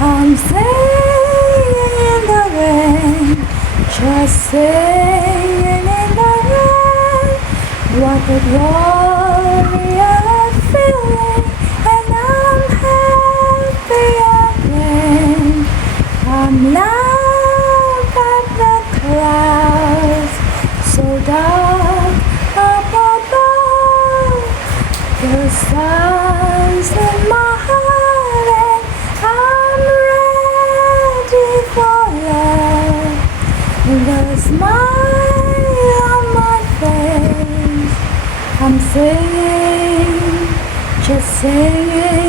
I'm singing in the rain, just singing in the rain. What a glorious feeling, and I'm happy again. I'm like at the clouds, so dark up above. The sun's in my heart, and I'm ready for love. The smile on my face, I'm singing, just singing